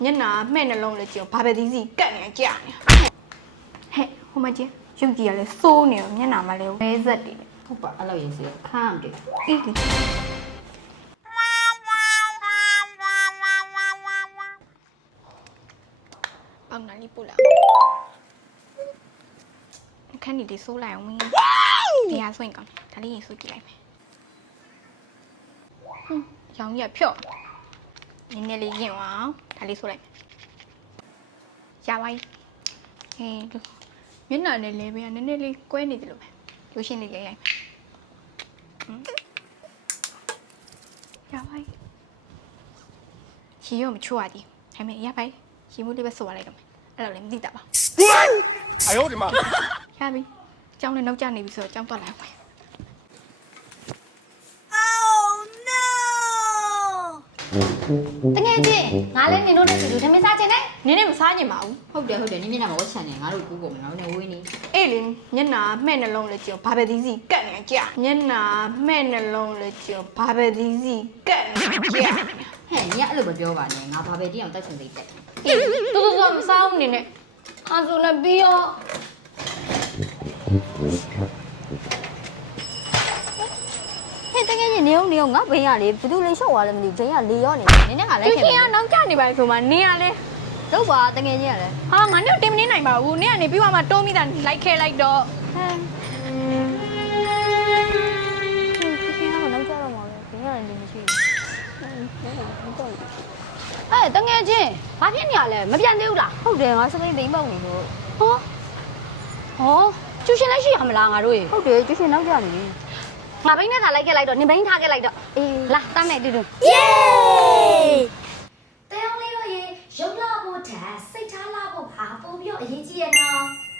မျက်နှာမှဲ့နှလုံးလည်းကြည့်ဘာပဲသီးစီကတ်နေကြနေဟဲ့ဟိုမကြီးရုပ်ကြီးကလည်းစိုးနေရောမျက်နှာမှာလည်းဝဲဆက်တည်တယ်ဟုတ်ပါအဲ့လိုရေးစီခမ်းတယ်အေးလေပေါင်နာလေးပို့လာခန်းဒီလေးစိုးလိုက်အောင်မင်းတရားဆိုရင်ကောင်းဒါလေးရင်စိုးကြည့်လိုက်မယ်ရောင်ရဖြော့နည်းနည်းလေးရင်အောင်ဒါလေးဆိုလိုက်ရပါပြီဟေးမျက်နှာနဲ့လဲပေးကနည်းနည်းလေးကွဲနေတယ်လို့ပဲရိုးရှင်းလေးရိုက်ရိုက်ရပါပြီရေရောမချိုးရသည်ဟဲ့မေရပါပြီရေမှုလေးပဲဆိုရလိုက်တော့မယ်အဲ့လိုလည်းမသိတာပါ哎呦我的妈！ ရပြီကျောင်းလည်းနောက်ကျနေပြီဆိုတော့ကျောင်းသွားလိုက်အောင်တကယ်ချင်းငါလည်းနင်တို့နဲ့တူတူဓမင်းစားခြင်းနဲ့နင်းနဲ့မစားကျင်ပါဘူးဟုတ်တယ်နင်းမျက်နှာမှာဝတ်ချန်နေငါတို့ကူးကုန်မယ်ငါတို့နဲ့ဝေးနေအေးလေမျက်နှာမှဲ့နှလုံးလည်းကြည့်ဘာပဲသီးစီကတ်နေကြမျက်နှာမှဲ့နှလုံးလည်းကြည့်ဘာပဲသီးစီကတ်နေကြဟဲ့ညီကအဲ့လိုမပြောပါနဲ့ငါဘာပဲတင်းအောင်တိုက်ချင်သေးတယ်အေးတော်မစားဘူးနေနဲ့အာဆိုလည်းပြီးရောဟဲ့တကယ်ချင်းနေအောင်ငါဘိန်းရလေဘသူလေးရှော့သွားလဲမသိဘူးဘိန်းရလေရောနေနင်နဲ့ငါလိုက်သူခဲ့ချင်းကနောက်ကျနေပါဆိုမှနင်းရလဲတော့ပါတကယ်ချင်းရလဲဟာငါနဲ့တင်မနေနိုင်ပါဘူးနင်းကနေပြီးမှတိုးမိတာလိုက်ခဲလိုက်တော့ဟဲ့ဒီကတော့နောက်ကြတော့မှာပဲဘိန်းရတယ်မရှိဘူးတကယ်ချင်းဘာဖြစ်နေရလဲမပြန်သေးဘူးလားဟုတ်တယ်ငါစပိန်တိမ်ပေါက်နေလို့ဟောကျူရှင်လည်းရှိရမလားငါတို့ရေဟုတ်တယ်ကျူရှင်နောက်ကြနေငါဘိန်းနဲ့သာလိုက်ခဲ့လိုက်တော့နင်ဘိန်းထားခဲ့လိုက်တော့အေးလာတမ်းမဲ့တူတူယေးတဲအောင်လေးတို့ရေရုပ်လာဖို့ထက်စိတ်ထားလာဖို့ဟာပို့ပြီးတော့အရေးကြီးရနော်